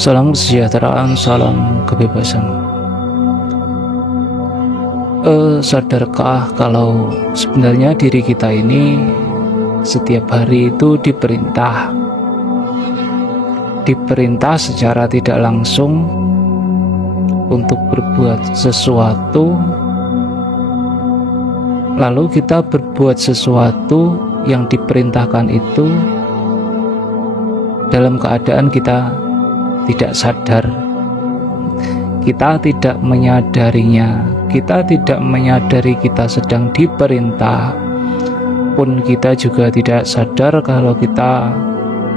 Salam kesejahteraan, salam kebebasan. Sadarkah kalau sebenarnya diri kita ini setiap hari itu diperintah secara tidak langsung untuk berbuat sesuatu, lalu kita berbuat sesuatu yang diperintahkan itu dalam keadaan kita tidak sadar, kita tidak menyadarinya, kita tidak menyadari kita sedang diperintah, pun kita juga tidak sadar kalau kita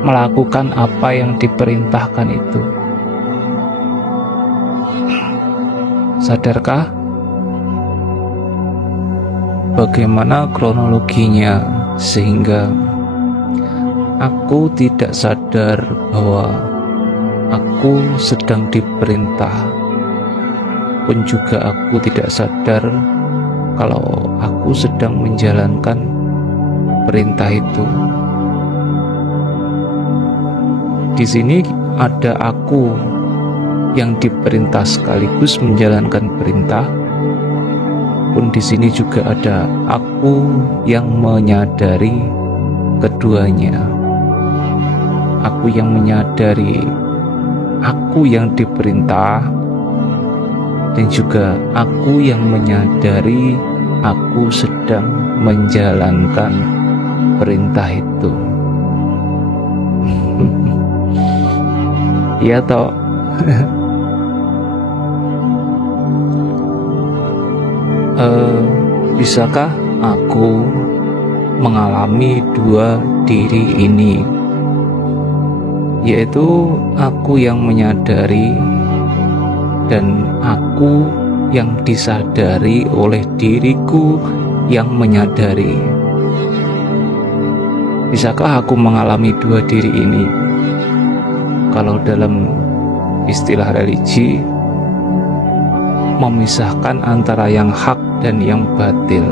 melakukan apa yang diperintahkan itu. Sadarkah bagaimana kronologinya sehingga aku tidak sadar bahwa aku sedang diperintah, pun juga aku tidak sadar kalau aku sedang menjalankan perintah itu. Di sini ada aku yang diperintah sekaligus menjalankan perintah, pun di sini juga ada aku yang menyadari keduanya. Aku yang menyadari aku yang diperintah, dan juga aku yang menyadari aku sedang menjalankan perintah itu. Iya toh? Bisakah aku mengalami dua diri ini, yaitu aku yang menyadari dan aku yang disadari oleh diriku yang menyadari? Bisakah aku mengalami dua diri ini? Kalau dalam istilah religi, memisahkan antara yang hak dan yang batil.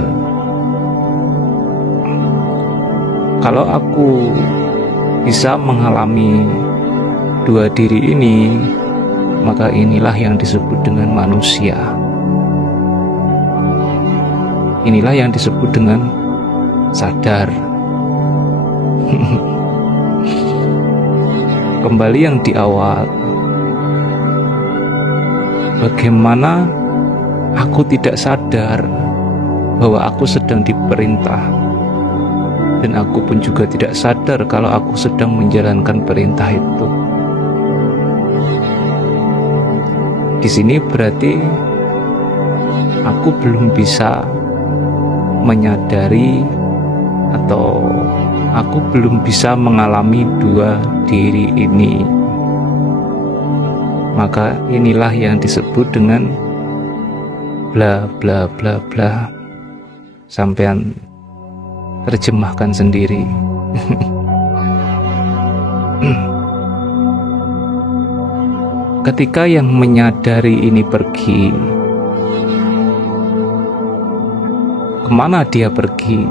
Kalau aku bisa mengalami dua diri ini, maka inilah yang disebut dengan manusia. Inilah yang disebut dengan sadar. Kembali yang di awal, bagaimana aku tidak sadar bahwa aku sedang diperintah, dan aku pun juga tidak sadar kalau aku sedang menjalankan perintah itu. Di sini berarti aku belum bisa menyadari atau aku belum bisa mengalami dua diri ini. Maka inilah yang disebut dengan bla bla bla bla. Sampean terjemahkan sendiri. Ketika yang menyadari ini pergi, kemana dia pergi?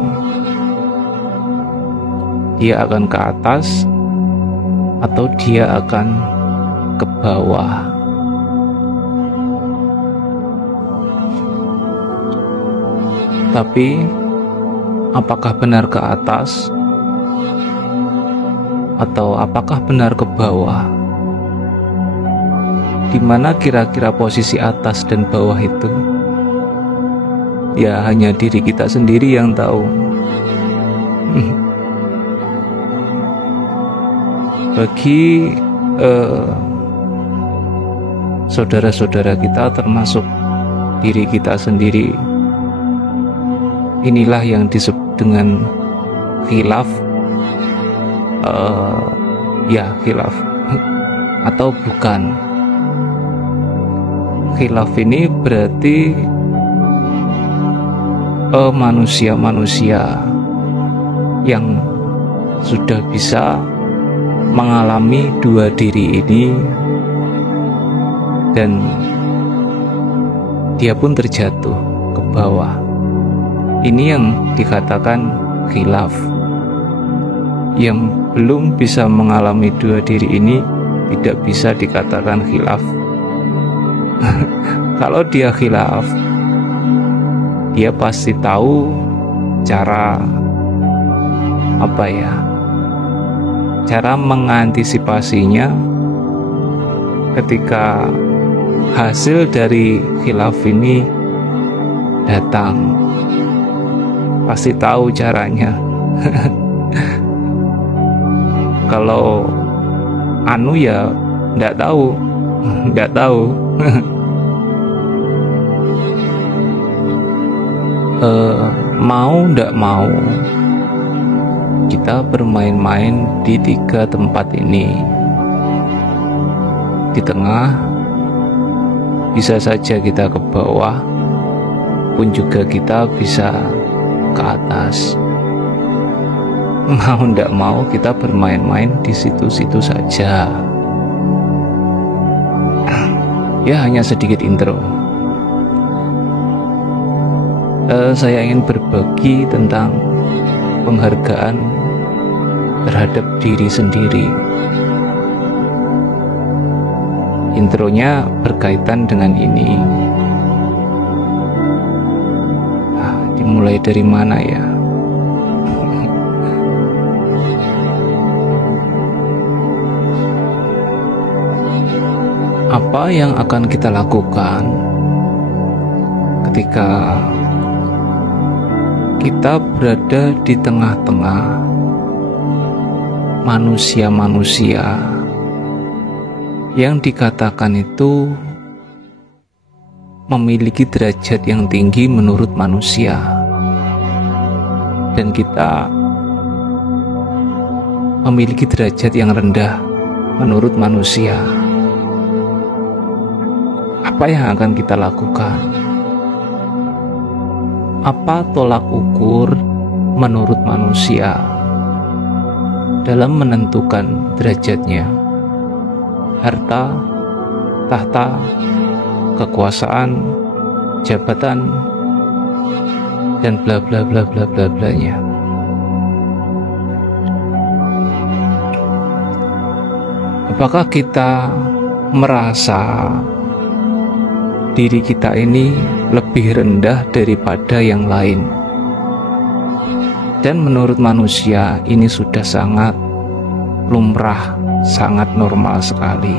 Dia akan ke atas atau dia akan ke bawah? Tapi apakah benar ke atas atau apakah benar ke bawah? Di mana kira-kira posisi atas dan bawah itu? Ya hanya diri kita sendiri yang tahu. Bagi saudara-saudara kita, termasuk diri kita sendiri, inilah yang disebut dengan khilaf, khilaf atau bukan. Khilaf ini berarti manusia-manusia yang sudah bisa mengalami dua diri ini, dan dia pun terjatuh ke bawah. Ini yang dikatakan khilaf. Yang belum bisa mengalami dua diri ini tidak bisa dikatakan khilaf. Kalau dia khilaf, dia pasti tahu cara cara mengantisipasinya ketika hasil dari khilaf ini datang. Pasti tahu caranya. Kalau ya nggak tahu. Mau nggak mau kita bermain-main di 3 tempat ini. Di tengah bisa saja kita ke bawah, pun juga kita bisa ke atas. Mau ndak mau kita bermain-main di situ-situ saja. Ya, hanya sedikit intro. Saya ingin berbagi tentang penghargaan terhadap diri sendiri. Intronya berkaitan dengan ini. Dimulai dari mana ya? Apa yang akan kita lakukan ketika kita berada di tengah-tengah manusia-manusia yang dikatakan itu memiliki derajat yang tinggi menurut manusia, dan kita memiliki derajat yang rendah menurut manusia? Apa yang akan kita lakukan? Apa tolak ukur menurut manusia dalam menentukan derajatnya? Harta, tahta, kekuasaan, jabatan, dan bla bla bla bla bla blanya. Apakah kita merasa diri kita ini lebih rendah daripada yang lain? Dan menurut manusia ini sudah sangat lumrah, sangat normal sekali.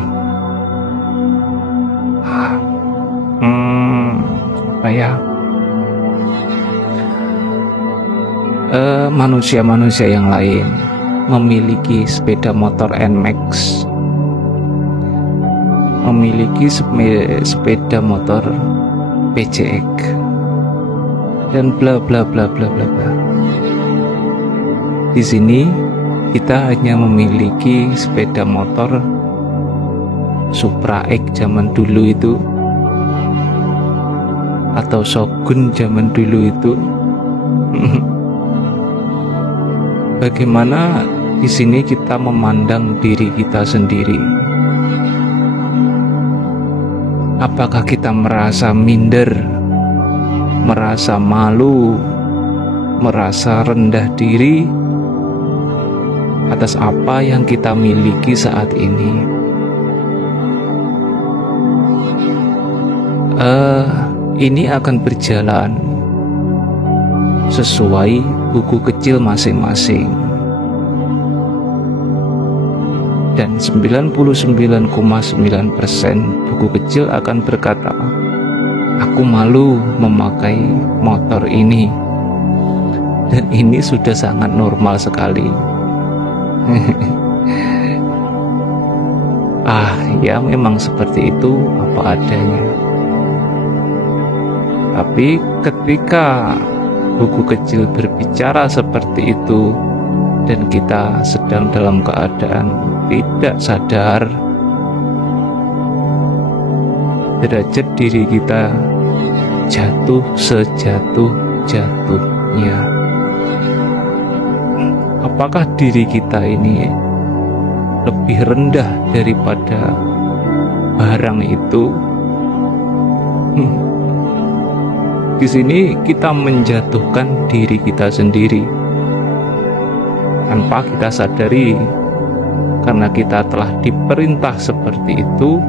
Manusia-manusia yang lain memiliki sepeda motor NMAX, memiliki sepeda motor PCX, dan bla bla bla bla bla bla. Di sini kita hanya memiliki sepeda motor Supra X zaman dulu itu, atau Shogun zaman dulu itu. Bagaimana di sini kita memandang diri kita sendiri? Apakah kita merasa minder, merasa malu, merasa rendah diri atas apa yang kita miliki saat ini? Ini akan berjalan sesuai buku kecil masing-masing, dan 99,9% buku kecil akan berkata, aku malu memakai motor ini, dan ini sudah sangat normal sekali. Ya memang seperti itu, apa adanya. Tapi ketika buku kecil berbicara seperti itu dan kita sedang dalam keadaan tidak sadar, derajat diri kita jatuh sejatuh-jatuhnya. Apakah diri kita ini lebih rendah daripada barang itu? Di sini kita menjatuhkan diri kita sendiri tanpa kita sadari karena kita telah diperintah seperti itu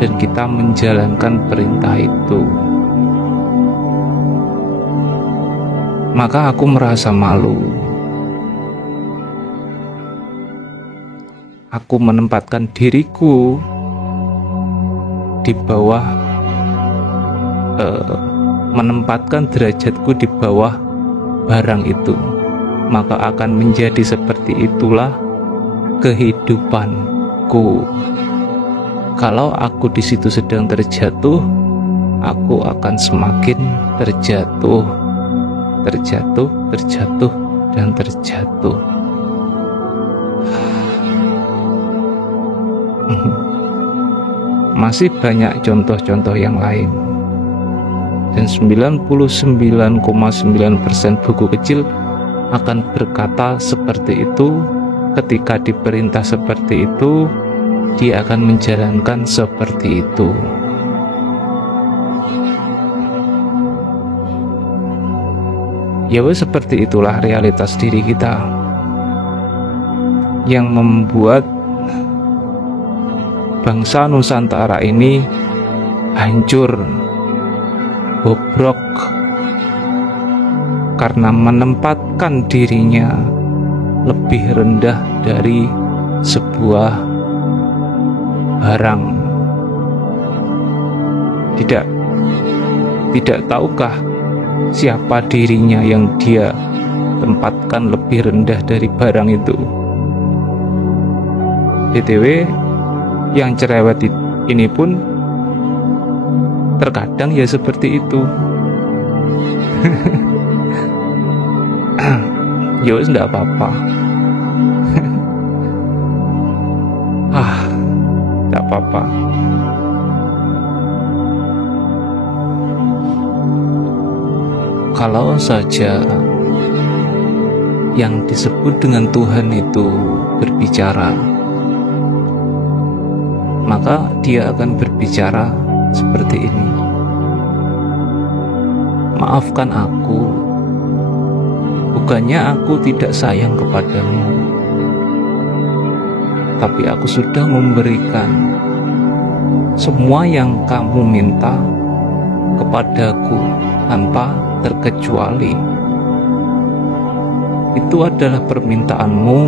dan kita menjalankan perintah itu. Maka aku merasa malu. Aku menempatkan diriku di bawah, menempatkan derajatku di bawah barang itu, maka akan menjadi seperti itulah kehidupanku. Kalau aku di situ sedang terjatuh, aku akan semakin terjatuh, dan terjatuh. Masih banyak contoh-contoh yang lain. Dan 99,9% buku kecil akan berkata seperti itu. Ketika diperintah seperti itu, dia akan menjalankan seperti itu. Ya wes, seperti itulah realitas diri kita yang membuat bangsa Nusantara ini hancur, bobrok, karena menempatkan dirinya lebih rendah dari sebuah barang. Tidak tahukah siapa dirinya yang dia tempatkan lebih rendah dari barang itu? BTW, yang cerewet ini pun terkadang ya seperti itu. Ya wis, enggak apa-apa. Enggak apa-apa. Kalau saja yang disebut dengan Tuhan itu berbicara, maka dia akan berbicara seperti ini. Maafkan aku, bukannya aku tidak sayang kepadamu, tapi aku sudah memberikan semua yang kamu minta kepadaku tanpa terkecuali. Itu adalah permintaanmu,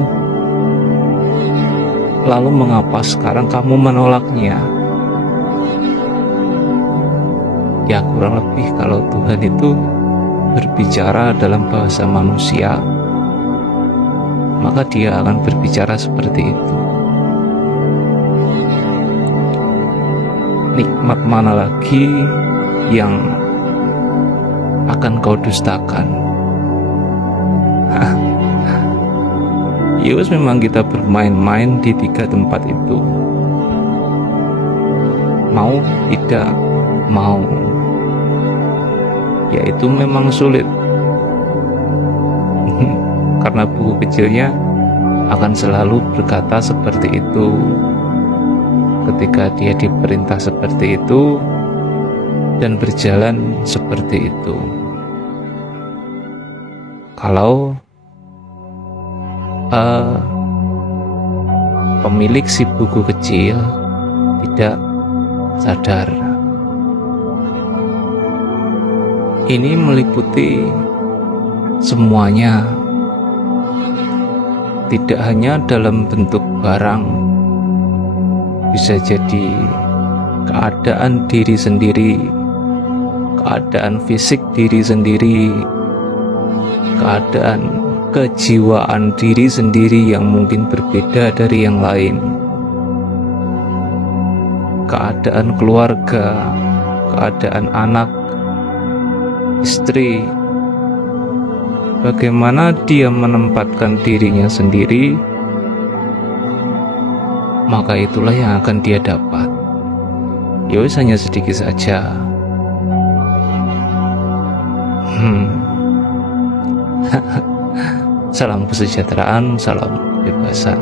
lalu mengapa sekarang kamu menolaknya? Ya, kurang lebih kalau Tuhan itu berbicara dalam bahasa manusia, maka dia akan berbicara seperti itu. Nikmat mana lagi yang akan kau dustakan? Yus, memang kita bermain-main di 3 tempat itu. Mau tidak mau, yaitu memang sulit. Karena buku kecilnya akan selalu berkata seperti itu. Ketika dia diperintah seperti itu dan berjalan seperti itu. Kalau pemilik si buku kecil tidak sadar, ini meliputi semuanya, tidak hanya dalam bentuk barang, bisa jadi keadaan diri sendiri, keadaan fisik diri sendiri, keadaan kejiwaan diri sendiri yang mungkin berbeda dari yang lain, keadaan keluarga, keadaan anak, istri. Bagaimana dia menempatkan dirinya sendiri, maka itulah yang akan dia dapat. Yowis, hanya sedikit saja. Salam kesejahteraan, salam kebebasan.